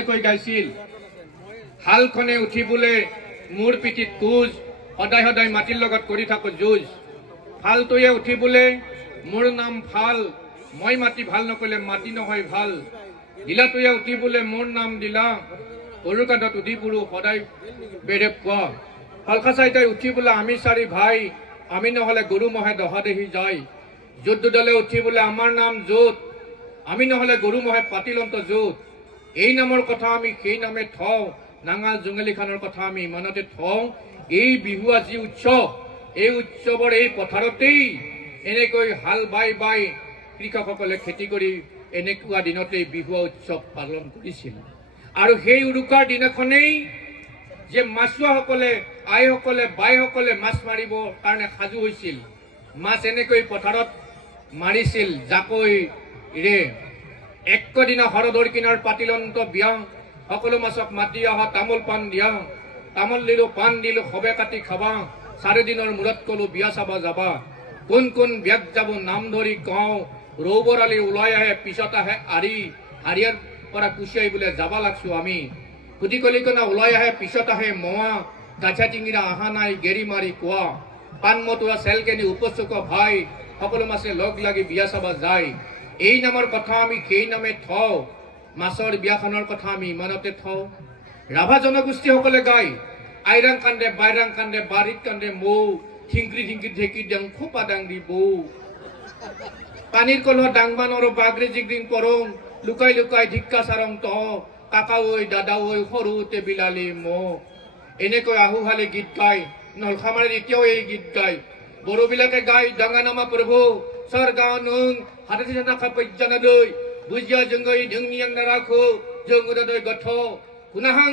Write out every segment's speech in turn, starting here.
এনেকৈ গাইছিল হালখনে উঠিবলৈ মোৰ পিঠিত কোজ সদায় সদায় মাটিৰ লগত কৰি থাকো যুঁজ ফালটোৱে উঠিবলৈ মোৰ নাম ফাল মই মাটি ভাল নকলে মাটি নহয় ভাল দিলাটোৱে উঠিবলৈ মোৰ নাম দিলা গৰুৰ কান্ধত উঠি পুৰু সদায় বেৰে পোৱা ফালখাচাইতাই উঠিবলৈ আমি চাৰি ভাই আমি নহলে গৰু মহে দহা দেহি যায় যুদ্ধ দলে উঠিবলৈ আমাৰ নাম যুত আমি নহলে গৰু মহে পাতিলন্ত যুত এই নামৰ কথা আমি সেই নামে থওঁ নাঙাল জুঙালী খানৰ কথা আমি মনতে থওঁ এই বিহু আজি উৎসৱ এই উৎসৱৰ এই পথাৰতেই এনেকৈ হাল বাই বাই কৃষকসকলে খেতি কৰি এনেকুৱা দিনতেই বিহু উৎসৱ পালন কৰিছিল আৰু সেই উৰুকাৰ দিনাখনেই যে মাছুৱাসকলে আইসকলে বাইসকলে মাছ মাৰিবৰ কাৰণে সাজু হৈছিল মাছ এনেকৈ পথাৰত মাৰিছিল জাকৈৰে একদিনা হৰদৰ কিনাৰ পাতিলন্ত বিয়া সকলো মাছক মাতি অহা তামোল পাণ দিয়া তামোল দিলো পাণ দিলো খবে কাটি খাবা 4 দিনৰ মূৰত কলো বিয়া চাবা যাবা কোন কোন বিয়াত যাব নাম ধৰি কওঁ ৰৌবৰালি ওলাই আহে পিছত আহে আৰি হাৰিয়াৰ পৰা কুচিয়াই বোলে যাবা লাগছো আমি খুটি কলিকনা ওলাই আহে পিছত আহে মোৱা গাছা টিঙিৰা আহা নাই গেৰি মাৰি কোৱা পাণ মতুৱা চেলকেনি উপচুক ভাই সকলো মাছে লগ লাগি বিয়া চাবা যায় এই নামৰ কথা আমি সেই নামে থওঁ মাছৰ বিয়াখনৰ কথা আমি ইমানতে থওঁ ৰাভা জনগোষ্ঠীসকলে গায় আইৰাং কান্দে বাইৰাং কান্দে বাৰীত কান্দে মৌ ঠিংকৰি ঠিংকৰি ঢেকি ডাং খোপা ডাংৰি বৌ পানীৰ কলহ ডাংবানৰ বাগৰি জিগৰিং পৰং লুকাই লুকাই ধিক্কা চাৰং ত কাকা ঐ দাদা ঐ সৰুতে বিলালি মো এনেকৈ আহুহালে গীত গায় নলখামাৰীত এতিয়াও এই গীত গায় বড়োবিলাকে গায় ডাঙা নামা প্ৰভু সৰ গাঁও নং হাতে নাখা পৰ্যানা দৈ বুজিয়া জংগৈ ঢংনিয়াং নাৰাখো জংগুদৈ গঠ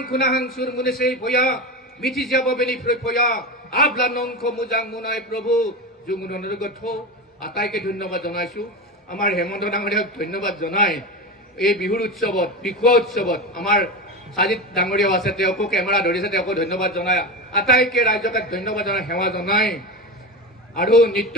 খুনাহাং সুৰ মুনেছেই ভয়া মিঠি যাব বেনি ফয়া আবলা নংখ মুজাং মুনাই প্ৰভু জংগুদৈ গঠ আটাইকে ধন্যবাদ জনাইছো আমাৰ হেমন্ত ডাঙৰীয়াক ধন্যবাদ জনাই এই বিহুৰ উৎসৱত বিহুৱা উৎসৱত আমাৰ সাজিত ডাঙৰীয়াও আছে তেওঁকো কেমেৰা ধৰিছে তেওঁকো ধন্যবাদ জনাই আটাইকে ৰাইজকে ধন্যবাদ জনাই সেৱা জনাই আৰু নৃত্য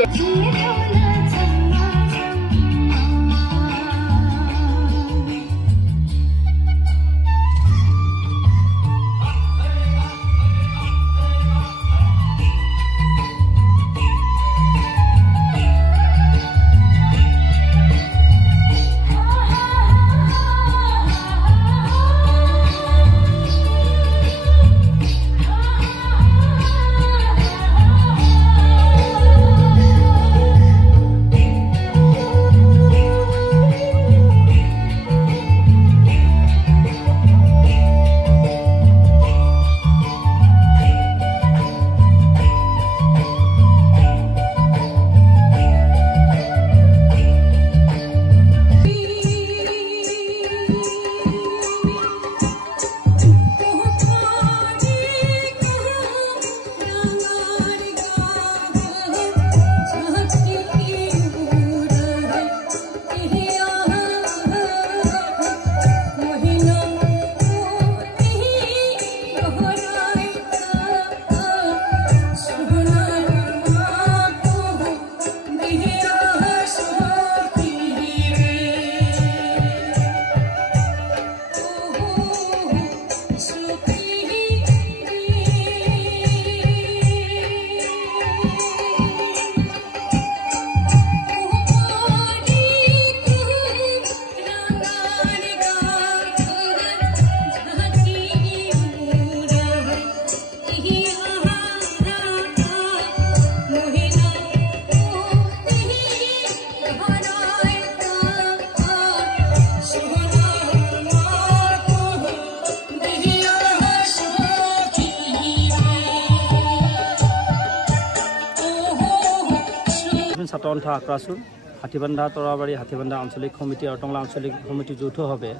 ছাত্ৰসন্থা আক্ৰাসুৰ হাতীবান্ধা তৰাবাৰী হাতীবান্ধা আঞ্চলিক সমিতি আৰু টংলা আঞ্চলিক সমিতি যৌথভাৱে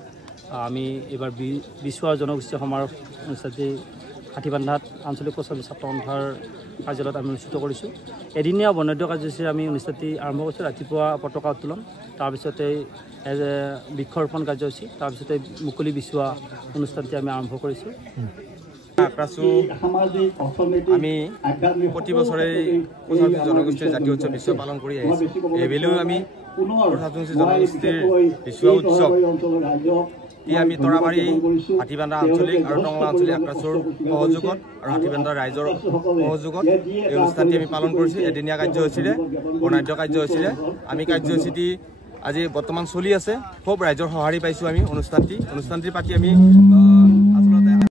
আমি এইবাৰ বিশ্বৱাৰ জনগোষ্ঠী সমাৰোহ অনুষ্ঠানটি হাতীবান্ধাত আঞ্চলিক প্ৰচাৰী ছাত্ৰসন্থাৰ কাৰ্যালয়ত আমি অনুষ্ঠিত কৰিছোঁ এদিনীয়া বৰ্ণাঢ্য কাৰ্যসূচী আমি অনুষ্ঠানটি আৰম্ভ কৰিছোঁ ৰাতিপুৱা পতাকা উত্তোলন তাৰপিছতে বৃক্ষৰোপণ কাৰ্যসূচী তাৰপিছতে মুকলি বিচোৱা অনুষ্ঠানটি আমি আৰম্ভ কৰিছোঁ আক্ৰাসু আমি প্ৰতি বছৰে জনগোষ্ঠীৰ জাতীয় উৎসৱ বিশ্ব পালন কৰি আহিছোঁ এইবেলিও আমি প্ৰজাতন্ত্ৰী জনগোষ্ঠীৰ বিশ্বুৱা উৎসৱ ই আমি তৰাবাৰী হাতীবান্ধা আঞ্চলিক আৰু টংলা আঞ্চলিক আক্ৰাছৰ সহযোগত আৰু হাতীবান্ধা ৰাইজৰ সহযোগত এই অনুষ্ঠানটি আমি পালন কৰিছোঁ। এদিনীয়া কাৰ্যসূচীৰে বৰ্ণাঢ্য কাৰ্যসূচীৰে আমি কাৰ্যসূচীটি আজি বৰ্তমান চলি আছে। খুব ৰাইজৰ সঁহাৰি পাইছোঁ আমি অনুষ্ঠানটি পাতি আমি